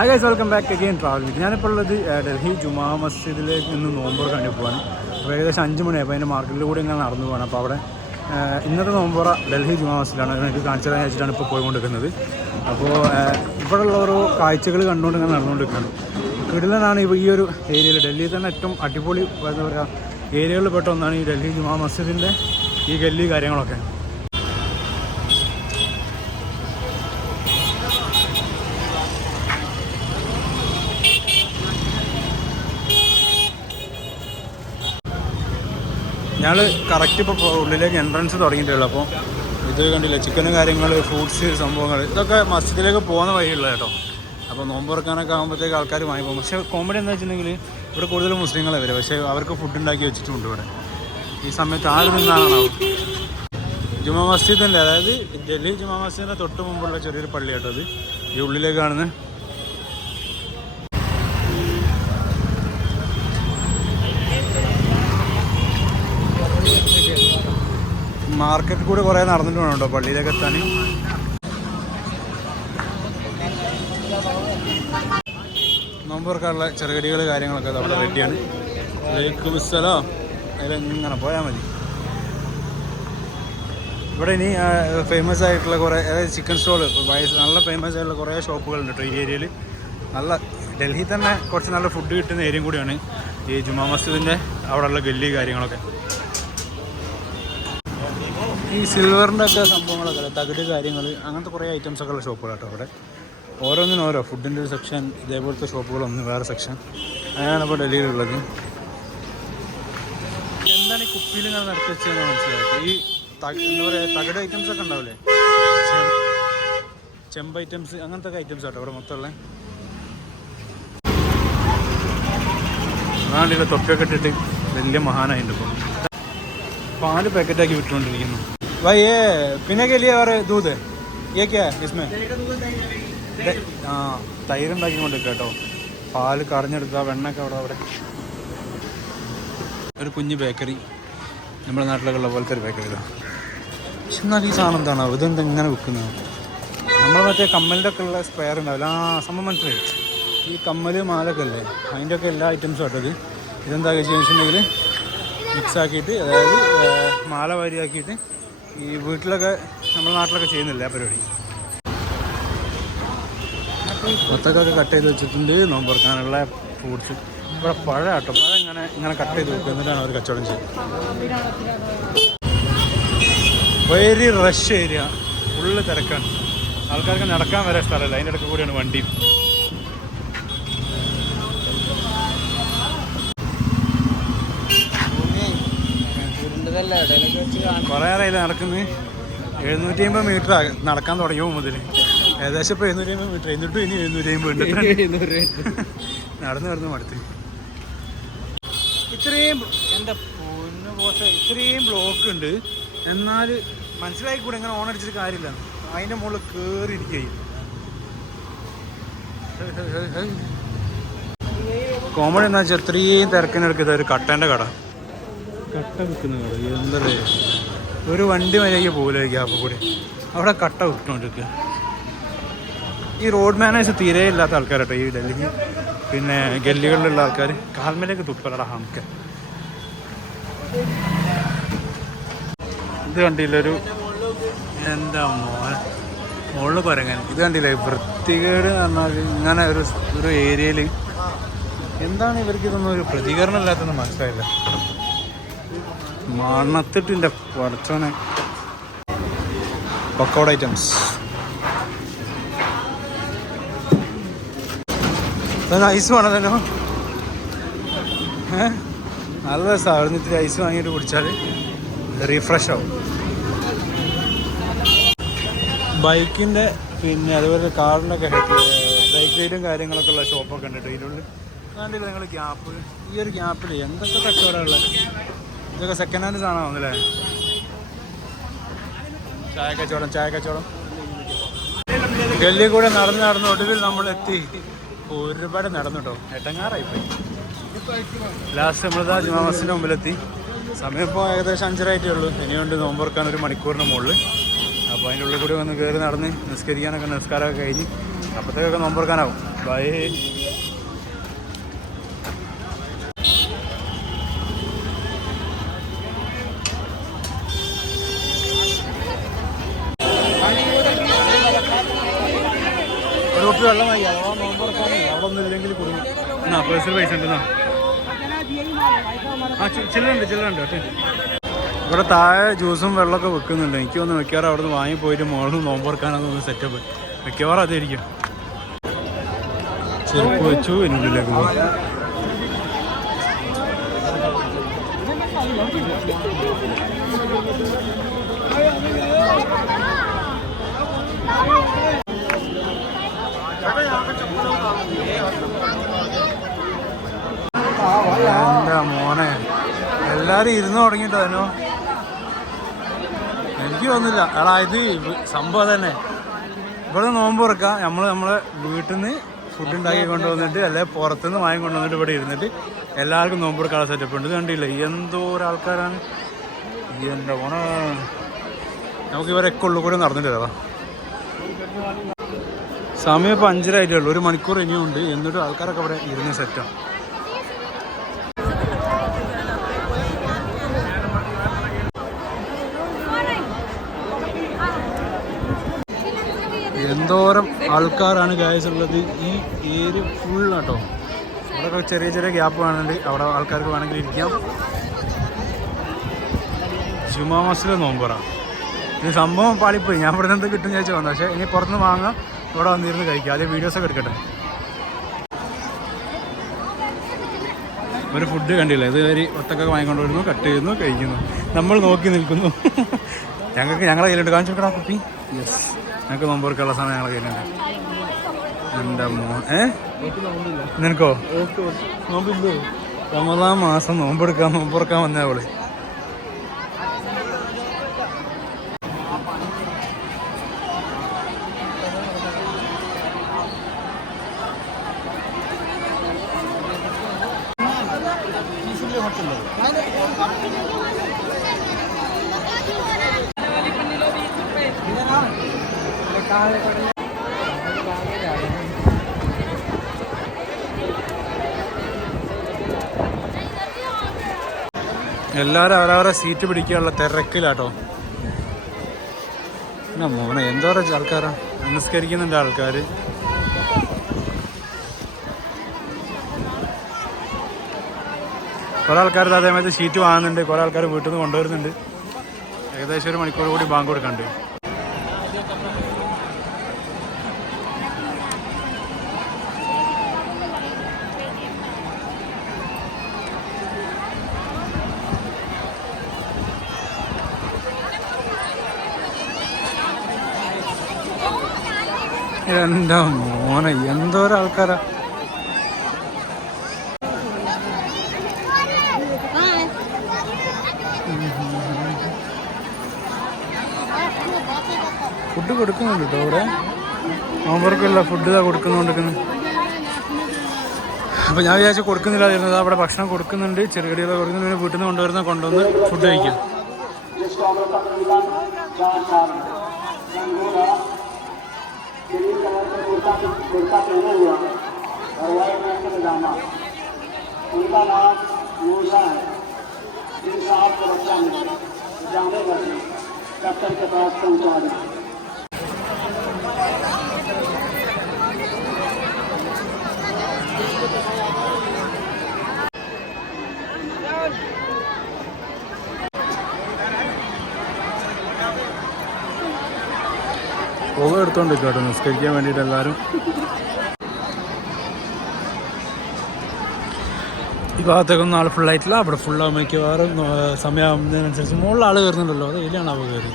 Hi guys, welcome back again travel. ഞാനിപ്പോൾ ഉള്ളത് ഡൽഹി ജുമാ മസ്ജിദിലേക്ക് ഇന്ന് നോമ്പുറ കണ്ടു പോകാൻ. അപ്പോൾ ഏകദേശം 5 മണിയായപ്പോൾ അതിൻ്റെ മാർക്കറ്റിൽ കൂടി ഇങ്ങനെ നടന്നു പോകണം. അപ്പോൾ അവിടെ ഇന്നത്തെ നോമ്പുറ ഡൽഹി ജുമാ മസ്ജിദിലാണ്. എനിക്ക് കാണിച്ചു തരാൻ വെച്ചിട്ടാണ് ഇപ്പോൾ പോയിക്കൊണ്ടിരിക്കുന്നത്. അപ്പോൾ ഇവിടെയുള്ള ഓരോ കാഴ്ചകൾ കണ്ടുകൊണ്ട് ഇങ്ങനെ നടന്നുകൊണ്ടിരിക്കുകയാണ്. കിടിലനാണ് ഈ ഒരു ഏരിയയിൽ. ഡൽഹിയിൽ തന്നെ ഏറ്റവും അടിപൊളി എന്താ പറയുക ഏരിയകളിൽ പെട്ട ഒന്നാണ് ഈ ഡൽഹി ജുമാ മസ്ജിദിൻ്റെ ഈ ഗല്ലി കാര്യങ്ങളൊക്കെ. ഞങ്ങൾ കറക്റ്റ് ഇപ്പോൾ ഉള്ളിലേക്ക് എൻട്രൻസ് തുടങ്ങിയിട്ടുള്ളൂ. അപ്പോൾ ഇത് കണ്ടില്ല, ചിക്കനും കാര്യങ്ങൾ, ഫ്രൂട്ട്സ് സംഭവങ്ങൾ, ഇതൊക്കെ മസ്ജിദിലേക്ക് പോകുന്ന വഴിയുള്ള കേട്ടോ. അപ്പോൾ നോമ്പ് തുറക്കാനൊക്കെ ആകുമ്പോഴത്തേക്ക് ആൾക്കാർ വാങ്ങിപ്പോകും. പക്ഷേ കോമഡി എന്താ വെച്ചിട്ടുണ്ടെങ്കിൽ ഇവിടെ കൂടുതലും മുസ്ലിങ്ങളെ വരും. പക്ഷേ അവർക്ക് ഫുഡ് ഉണ്ടാക്കി വെച്ചിട്ടുണ്ട് ഇവിടെ. ഈ സമയത്ത് ആര് നിന്നാണോ ജുമാ മസ്ജിദിൻ്റെ, അതായത് ഡൽഹി ജുമാ മസ്ജിദിൻ്റെ തൊട്ട് മുമ്പുള്ള ചെറിയൊരു പള്ളി കേട്ടോ. അത് ഈ ഉള്ളിലേക്ക് കാണുന്നത്. മാർക്കറ്റ് കൂടെ കുറേ നടന്നിട്ട് വേണം കേട്ടോ പള്ളിയിലേക്ക് എത്താൻ. നോമ്പ് തുറക്കാനുള്ള ചെറുകടികൾ കാര്യങ്ങളൊക്കെ അവിടെ റെഡിയാണ്. വലൈക്കും അസ്സലാം. അതിലെങ്ങനെ പോയാൽ മതി. ഇവിടെ ഇനി ഫേമസ് ആയിട്ടുള്ള കുറേ, അതായത് ചിക്കൻ സ്റ്റോൾ, നല്ല ഫേമസ് ആയിട്ടുള്ള കുറേ ഷോപ്പുകളുണ്ട് കേട്ടോ ഈ ഏരിയയിൽ. നല്ല ഡൽഹി തന്നെ കുറച്ച് നല്ല ഫുഡ് കിട്ടുന്ന ഏരിയയും കൂടിയാണ് ഈ ജുമാ മസ്ജിദിൻ്റെ അവിടെയുള്ള ഗല്ലി കാര്യങ്ങളൊക്കെ. ഈ സിൽവറിൻ്റെ ഒക്കെ സംഭവങ്ങളൊക്കെ, തകിട് കാര്യങ്ങൾ, അങ്ങനത്തെ കുറേ ഐറ്റംസൊക്കെ ഉള്ള ഷോപ്പുകൾ കേട്ടോ അവിടെ. ഓരോന്നിനും ഓരോ ഫുഡിൻ്റെ ഒരു സെക്ഷൻ, ഇതേപോലത്തെ ഷോപ്പുകളൊന്നും വേറെ സെക്ഷൻ. അങ്ങനെയാണ് ഇപ്പോൾ ഡൽഹിയിലുള്ളത്. എന്താണ് ഈ കുപ്പിയിൽ ഞാൻ നടത്തി വെച്ചതെന്ന് മനസ്സിലായത്. ഈ എന്താ പറയുക, തകിട് ഐറ്റംസൊക്കെ ഉണ്ടാവില്ലേ, ചെമ്പ് ഐറ്റംസ്, അങ്ങനത്തെ ഐറ്റംസ് കേട്ടോ ഇവിടെ മൊത്തമുള്ള. അതാണ്ടില്ല തൊപ്പിയൊക്കെ ഇട്ടിട്ട് വലിയ മഹാനായിട്ടുണ്ട്. ഇപ്പോൾ പാല് പാക്കറ്റാക്കി വിട്ടുകൊണ്ടിരിക്കുന്നു. भाई ये पीने के लिए और दूध है, ये क्या है इसमें? हाँ, തൈര് ഉണ്ടാക്കിക്കൊണ്ടിരിക്കുക കേട്ടോ. പാല് കറഞ്ഞെടുക്കുക, വെണ്ണൊക്കെ അവിടെ. ഒരു കുഞ്ഞ് ബേക്കറി, നമ്മുടെ നാട്ടിലൊക്കെ ഉള്ള പോലത്തെ ഒരു ബേക്കറി ഇതാണ്. പക്ഷെ എന്നാൽ ഈ സാധനം എന്താണോ ഇതെന്താ ഇങ്ങനെ വിൽക്കുന്നത്? നമ്മൾ മറ്റേ കമ്മലിൻ്റെ ഒക്കെ ഉള്ള സ്പെയർ ഉണ്ടാവില്ല, സംഭവം മനസ്സിലായി. ഈ കമ്മൽ മാലൊക്കെ അല്ലേ, അതിൻ്റെ ഒക്കെ എല്ലാ ഐറ്റംസും ആട്ടത്. ഇതെന്താ വെച്ചിട്ടുണ്ടെങ്കിൽ മിക്സ് ആക്കിയിട്ട്, അതായത് മാല വാരിയാക്കിയിട്ട് ഈ വീട്ടിലൊക്കെ നമ്മുടെ നാട്ടിലൊക്കെ ചെയ്യുന്നില്ല ആ പരിപാടി. ഒത്തൊക്കെ കട്ട് ചെയ്ത് വെച്ചിട്ടുണ്ട് നോമ്പ് തുറക്കാനുള്ള ഫ്രൂട്ട്സ്. ഇവിടെ പഴം കേട്ടോ, പഴം ഇങ്ങനെ കട്ട് ചെയ്ത് വെക്കുക, എന്നിട്ടാണ് അവർ കച്ചവടം ചെയ്യുന്നത്. വെരി റഷ് ഏരിയ, ഫുള്ള് തിരക്കാണ്. ആൾക്കാർക്ക് നടക്കാൻ വരെ സ്ഥലമല്ല, അതിൻ്റെ ഇടയ്ക്ക് കൂടിയാണ് വണ്ടി. കുറേ അറിയില്ല നടക്കുന്നത്. 750 മീറ്റർ നടക്കാൻ തുടങ്ങിയപ്പോൾ മുതൽ ഏകദേശം ഇപ്പോൾ 750 മീറ്റർ, എന്നിട്ടും ഇനി 750 നടന്ന് മടുത്ത്. ഇത്രയും എൻ്റെ പൊന്നു ബോസ്, ഇത്രയും ബ്ലോക്ക് ഉണ്ട്. എന്നാൽ മനസ്സിലാക്കി കൂടെ ഇങ്ങനെ ഓണടിച്ചിട്ട് കാര്യമില്ല. അതിൻ്റെ മുകളിൽ കയറിയിരിക്കുകയും. കോമഡി എന്താ വെച്ചാൽ ഇത്രയും തിരക്കിനെടുക്കുന്നത് ഒരു കട്ടേൻ്റെ കട വിൽക്കുന്ന കട. എന്താ പറയുക, ഒരു വണ്ടി മര്യാദയ്ക്ക് പോകില്ല ഗ്യാപ്പ് കൂടി. അവിടെ കട്ട വിട്ടുകൊണ്ടിരിക്കുക. ഈ റോഡ് മാനേജ് തീരെ ഇല്ലാത്ത ആൾക്കാരട്ടോ ഈ ഡൽഹി പിന്നെ ഗല്ലികളിലുള്ള ആൾക്കാർ. കാൽമേലേക്ക് തുപ്പലടാ നമുക്ക്. ഇത് കണ്ടില്ലൊരു എന്താ മുകളിൽ പറയുന്നത്, ഇത് കണ്ടില്ലേ വൃത്തികേട് എന്ന് പറഞ്ഞാൽ. ഇങ്ങനെ ഒരു ഏരിയയിൽ എന്താണ് ഇവർക്ക് ഇതൊന്നും ഒരു പ്രതികരണം ഇല്ലാത്തതെന്ന് മനസ്സിലായില്ല. മണത്തിട്ടിൻ്റെ പുറത്തോനെ. പക്കോട ഐറ്റംസ്, ഐസ് വേണമല്ലോ. നല്ല രസമാണ്. അവിടെ നിന്ന് ഇത്തിരി ഐസ് വാങ്ങിയിട്ട് കുടിച്ചാൽ റീഫ്രഷ് ആവും. ബൈക്കിൻ്റെ പിന്നെ അതുപോലെ കാറിൻ്റെ ഒക്കെ ബൈക്ക് ലൈറ്റും കാര്യങ്ങളൊക്കെ ഉള്ള ഷോപ്പൊക്കെ ഉണ്ട് കേട്ടോ ഇതിനുള്ളിൽ. കണ്ടില്ല നിങ്ങൾ ഗ്യാപ്പ്, ഈ ഒരു ഗ്യാപ്പിൽ എന്തൊക്കെ കച്ചവടമുള്ളത്. ഇതൊക്കെ സെക്കൻഡ് ഹാൻഡ് സാധനം ആവുന്നല്ലേ. ചായ കച്ചവടം. ഗല്ലി കൂടെ നടന്ന് ഒടുവിൽ നമ്മളെത്തി. ഒരുപാട് നടന്നു കേട്ടോ, എട്ടങ്ങാറായിപ്പോയി. ലാസ്റ്റ് നമ്മളിതാ ജുമാ മസ്ജിദിൻ്റെ മുമ്പിലെത്തി. സമയം ഇപ്പോൾ ഏകദേശം 5:30 ഉള്ളൂ. ഇനിയുണ്ട് നോമ്പ് തുറക്കാൻ 1 മണിക്കൂറിന് മുകളിൽ. അപ്പോൾ അതിൻ്റെ ഉള്ളിൽ കൂടി വന്ന് കയറി നടന്ന് നിസ്കാരമൊക്കെ കഴിഞ്ഞ് അപ്പോഴത്തേക്കൊക്കെ നോമ്പ് തുറക്കാനാവും. ബൈ. ഒരു കുപ്പി വെള്ളമായി അഥവാ നോമ്പ് തുറക്കാനേ അവിടെ ഒന്നും ഇല്ലെങ്കിൽ കുടുങ്ങി. എന്നാ പേഴ്സിൽ പൈസ ഉണ്ട്. ആ ചില്ലുണ്ട് ഓക്കെ. ഇവിടെ താഴെ ജ്യൂസും വെള്ളമൊക്കെ വെക്കുന്നുണ്ട്. എനിക്ക് ഒന്ന് മിക്കവാറും അവിടെ നിന്ന് വാങ്ങിപ്പോയിട്ട് മുകളിൽ നോമ്പ് തുറക്കാനൊന്ന് സെറ്റപ്പ് മിക്കവാറും അതായിരിക്കും. ചെരുപ്പ് വെച്ചു ഇതിനുള്ളിലേക്ക് പോയി. എൻ്റെ മോനെ എല്ലാരും ഇരുന്ന് തുടങ്ങിയിട്ടോ. എനിക്ക് തോന്നുന്നില്ല എടാ ഇത് സംഭവം തന്നെ. ഇവിടെ നോമ്പ് തുറക്കാം, നമ്മളെ വീട്ടിൽ നിന്ന് ഫുഡ് ഉണ്ടാക്കി കൊണ്ടുവന്നിട്ട് അല്ലെങ്കിൽ പുറത്തുനിന്ന് വാങ്ങി കൊണ്ടുവന്നിട്ട് ഇവിടെ ഇരുന്നിട്ട് എല്ലാവർക്കും നോമ്പ് തുറക്കാനുള്ള സെറ്റപ്പ് ഉണ്ട്. ഇത് കണ്ടില്ല എന്തോ ഒരാൾക്കാരാണ്. എൻ്റെ മോനെ നമുക്ക് ഇവരൊക്കെ ഉള്ളു കൂടെ നടന്നിട്ട് തരാം. സമയം ഇപ്പോൾ 5:30 ആയിട്ടേ ഉള്ളൂ. 1 മണിക്കൂർ ഇനിയും ഉണ്ട്. എന്നിട്ടും ആൾക്കാരൊക്കെ ഇവിടെ ഇരുന്ന് സെറ്റാണ്. എന്തോരം ആൾക്കാരാണ് ഗായ്സ് ഉള്ളത്. ഈ ഏരിയ ഫുള്ളാട്ടോ. അവിടെ ചെറിയ ചെറിയ ഗ്യാപ്പ് വേണമെങ്കിൽ അവിടെ ആൾക്കാർക്ക് വേണമെങ്കിൽ ഇരിക്കാം. ജുമാ മസ്ജിദിലെ നോമ്പറ. ഇത് സംഭവം പാളിപ്പോയി. ഞാൻ ഇവിടെ നിന്ന് കിട്ടും ചോദിച്ചു വന്നത്. പക്ഷേ ഇനി പുറത്തുനിന്ന് വാങ്ങാം, ഇവിടെ വന്നിരുന്ന് കഴിക്കാം. ആദ്യം വീഡിയോസൊക്കെ എടുക്കട്ടെ. ഒരു ഫുഡ് കണ്ടില്ല. ഇത് ഒരു ഒറ്റക്കൊക്കെ വാങ്ങിക്കൊണ്ട് വരുന്നു, കട്ട് ചെയ്യുന്നു, കഴിക്കുന്നു. നമ്മൾ നോക്കി നിൽക്കുന്നു. ഞങ്ങളെ കയ്യിലുണ്ട്. കാണിച്ചു കൊടുക്കണം കുപ്പി. യെസ്, ഞങ്ങൾക്ക് നോമ്പൊറുക്കുള്ള സമയം ഞങ്ങളെ കയ്യിലുണ്ട്. എൻ്റെ നിനക്കോ നോമ്പില്ലോ? റമദാൻ മാസം നോമ്പെടുക്കാൻ വന്നേ അവള്. എല്ലാവരും അവരവരെ സീറ്റ് പിടിക്കാനുള്ള തിരക്കിലാട്ടോ. എന്നാ മോനെ എന്തോരം ആൾക്കാരാ നമസ്കരിക്കുന്നുണ്ട് ആൾക്കാർ. കുറേ ആൾക്കാർ അതേമാതിരി സീറ്റ് വാങ്ങുന്നുണ്ട്. കുറേ ആൾക്കാർ വീട്ടിൽ നിന്ന് കൊണ്ടുവരുന്നുണ്ട്. ഏകദേശം 1 മണിക്കൂർ കൂടി ബാങ്ക് കൊടുക്കണ്ട്. എൻ്റെ മോനെ എന്തോരം ആൾക്കാരാ. ഫുഡ് കൊടുക്കുന്നുണ്ട് കേട്ടോ ഇവിടെ. നോമ്പർക്കുള്ള ഫുഡ് ഇതാ കൊടുക്കുന്നുണ്ട്. അപ്പോൾ ഞാൻ വിചാരിച്ചു കൊടുക്കുന്നില്ലാതിരുന്നത്. അവിടെ ഭക്ഷണം കൊടുക്കുന്നുണ്ട്, ചെറുകടികളെ കൊടുക്കുന്നുണ്ട്. വീട്ടിൽ നിന്ന് കൊണ്ടുവന്ന് ഫുഡ് കഴിക്കാം. उनका नाम यूजा है। जिन साहब का बच्चा मिला जाने बचे डॉक्टर के पास पहुँचा दें। പുക എടുത്തോണ്ടിരിക്കട്ടോ നിസ്കരിക്കാൻ വേണ്ടിയിട്ട് എല്ലാവരും. ഈ ഭാഗത്തേക്കൊന്നും ആൾ ഫുള്ളായിട്ടില്ല. അവിടെ ഫുള്ളാകുമ്പോൾ മിക്കവാറും സമയമാകുന്നതിനനുസരിച്ച് മുകളിൽ ആൾ കയറുന്നുണ്ടല്ലോ. അത് ഇതിലാണ് അവ കയറി.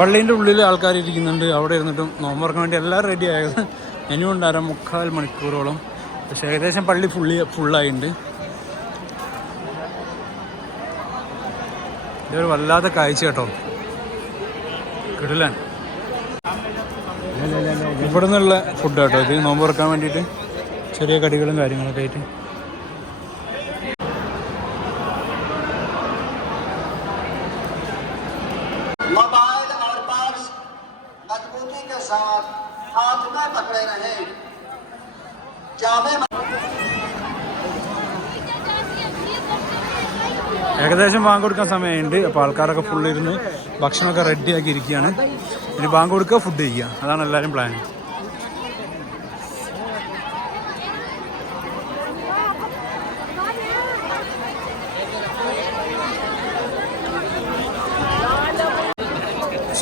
പള്ളീൻ്റെ ഉള്ളിൽ ആൾക്കാർ ഇരിക്കുന്നുണ്ട്. അവിടെ ഇരുന്നിട്ടും നോമ്പുറക്കാൻ വേണ്ടി എല്ലാം റെഡി ആയത്. ഇനിയും ഉണ്ട് 1.25 മണിക്കൂറോളം. പക്ഷേ ഏകദേശം പള്ളി ഫുള്ളായിട്ടുണ്ട്. ഇതൊരു വല്ലാത്ത കാഴ്ച കേട്ടോ. കിടിലൻ. ഇവിടെ നിന്നുള്ള ഫുഡ് കേട്ടോ ഇത്. നോമ്പ് തുറക്കാൻ വേണ്ടിയിട്ട് ചെറിയ കടികളും കാര്യങ്ങളൊക്കെ ആയിട്ട്. मजबूती के साथ हाथ में पकड़े रहे। जामे ഏകദേശം ബാങ്ക് കൊടുക്കാൻ സമയമുണ്ട്. അപ്പോൾ ആൾക്കാരൊക്കെ ഫുള്ള് ഇരുന്ന് ഭക്ഷണമൊക്കെ റെഡിയാക്കി ഇരിക്കുകയാണ്. ഇനി ബാങ്ക് കൊടുക്കുക, ഫുഡ് കഴിക്കുക, അതാണ് എല്ലാവരും പ്ലാൻ.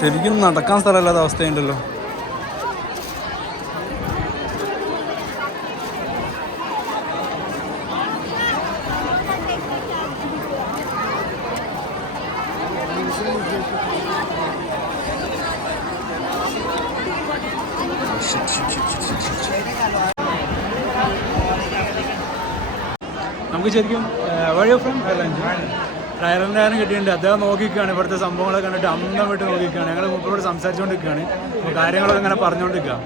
ശരിക്കും നടക്കാൻ സ്ഥലമില്ലാത്ത അവസ്ഥയുണ്ടല്ലോ. നമുക്ക് ശരിക്കും വഴി ഫ്രം ടയറിൻ്റെ കിട്ടിയിട്ടുണ്ട്. അദ്ദേഹം നോക്കിയിരിക്കുകയാണ്, ഇവിടുത്തെ സംഭവങ്ങളൊക്കെ കണ്ടിട്ട് അന്തം വിട്ട് നോക്കിയിരിക്കുകയാണ്. ഞങ്ങൾ മൂപ്പരോട് സംസാരിച്ചുകൊണ്ടിരിക്കുകയാണ്, അപ്പോൾ കാര്യങ്ങളൊക്കെ ഇങ്ങനെ പറഞ്ഞുകൊണ്ടിരിക്കുക.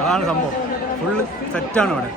അതാണ് സംഭവം, ഫുള്ള് സെറ്റാണ് ഇവിടെ.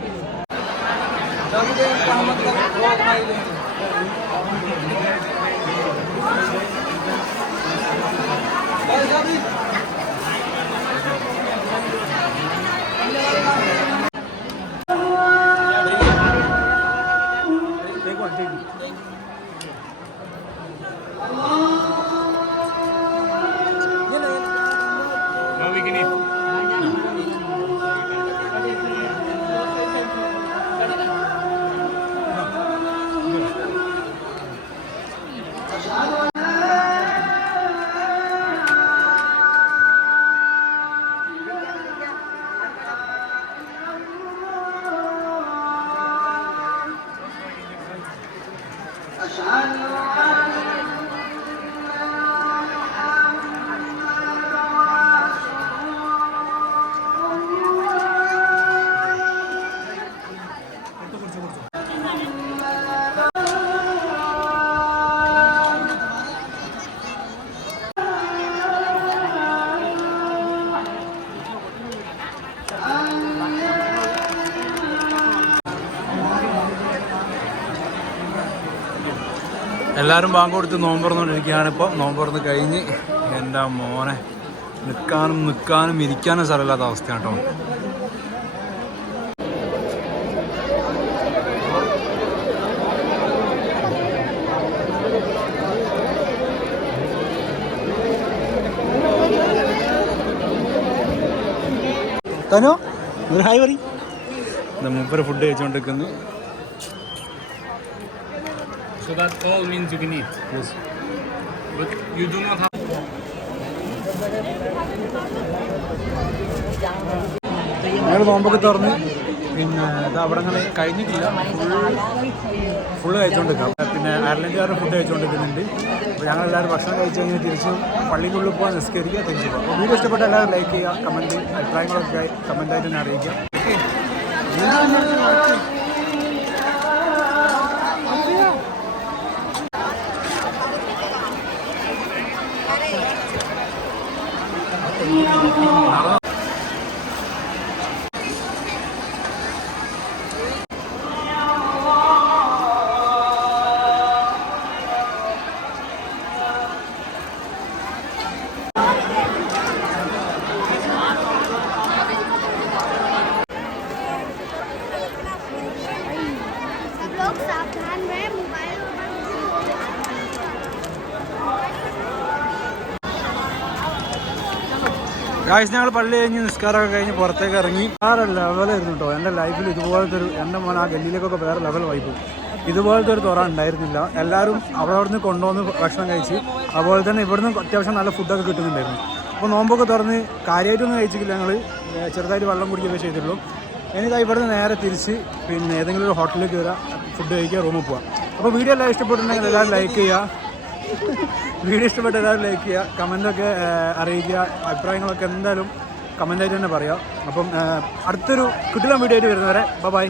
എല്ലാവരും ബാങ്ക് കൊടുത്ത് നോമ്പ് തുറന്നുകൊണ്ടിരിക്കുകയാണ്. ഇപ്പോൾ നോമ്പ് തുറന്ന് കഴിഞ്ഞ് എൻ്റെ മോനെ നിൽക്കാനും ഇരിക്കാനും സ്ഥലമില്ലാത്ത അവസ്ഥയാണ് കേട്ടോ. തനോ ഒരു ഹായ് പറ. മൂപ്പര് food കഴിച്ചുകൊണ്ടിരിക്കുന്നു. So that all means you can eat. Yes. But you do not have. ഞങ്ങൾ നോമ്പൊക്കെ തുറന്ന് പിന്നെ ഇത് അവിടെ അങ്ങനെ കഴിഞ്ഞിട്ടില്ല, ഫുള്ള് കഴിച്ചുകൊണ്ടിരിക്കാം. പിന്നെ അയർലൻഡുകാരുടെ ഫുഡ് കഴിച്ചുകൊണ്ടിരിക്കുന്നുണ്ട്. അപ്പോൾ ഞങ്ങളെല്ലാവരും ഭക്ഷണം കഴിച്ച് കഴിഞ്ഞാൽ തിരിച്ച് പള്ളിക്കുള്ളിൽ പോകാൻ നിസ്കരിക്കുക, തിരിച്ചു പോകുക. അപ്പോൾ വീഡിയോ ഇഷ്ടപ്പെട്ട എല്ലാവരും ലൈക്ക് ചെയ്യുക, കമൻറ്റ് അഭിപ്രായങ്ങളൊക്കെ കമൻറ്റായിട്ട് തന്നെ അറിയിക്കുക. ഗായ്സ്, ഞങ്ങൾ പള്ളി കഴിഞ്ഞ് നിസ്കാരമൊക്കെ കഴിഞ്ഞ് പുറത്തേക്ക് ഇറങ്ങി. വേറെ ലെവലായിരുന്നു കേട്ടോ. എൻ്റെ ലൈഫിൽ ഇതുപോലത്തെ ഒരു, എൻ്റെ മോൻ ആ ഗല്ലിയിലേക്കൊക്കെ വേറെ ലെവൽ വൈബ്. ഇതുപോലത്തെ ഒരു തുറ ഉണ്ടായിരുന്നില്ല. എല്ലാവരും അവിടുന്ന് കൊണ്ടുവന്ന് ഭക്ഷണം കഴിച്ച്, അതുപോലെ തന്നെ ഇവിടുന്ന് അത്യാവശ്യം നല്ല ഫുഡൊക്കെ കിട്ടുന്നുണ്ടായിരുന്നു. അപ്പോൾ നോമ്പൊക്കെ തുറന്ന് കാര്യമായിട്ടൊന്നും കഴിച്ചിട്ടില്ല. ഞങ്ങൾ ചെറുതായിട്ട് വെള്ളം കുടിക്കുകയൊക്കെ ചെയ്തിട്ടുള്ളൂ. ഇനിതാ ഇവിടുന്ന് നേരെ തിരിച്ച് പിന്നെ ഏതെങ്കിലും ഒരു ഹോട്ടലിൽ കയറുക, ഫുഡ് കഴിക്കുക, റൂമിൽ പോവാം. അപ്പോൾ വീഡിയോ എല്ലാം ഇഷ്ടപ്പെട്ടിട്ടുണ്ടെങ്കിൽ എല്ലാവരും ലൈക്ക് ചെയ്യുക. വീഡിയോ ഇഷ്ടപ്പെട്ട എല്ലാവരും ലൈക്ക് ചെയ്യുക, കമൻറ്റൊക്കെ അറിയിക്കുക. അഭിപ്രായങ്ങളൊക്കെ എന്തായാലും കമൻറ്റായിട്ട് തന്നെ പറയാം. അപ്പം അടുത്തൊരു കിടിലൻ വീഡിയോ ആയിട്ട് വരുന്നവരെ ബൈ.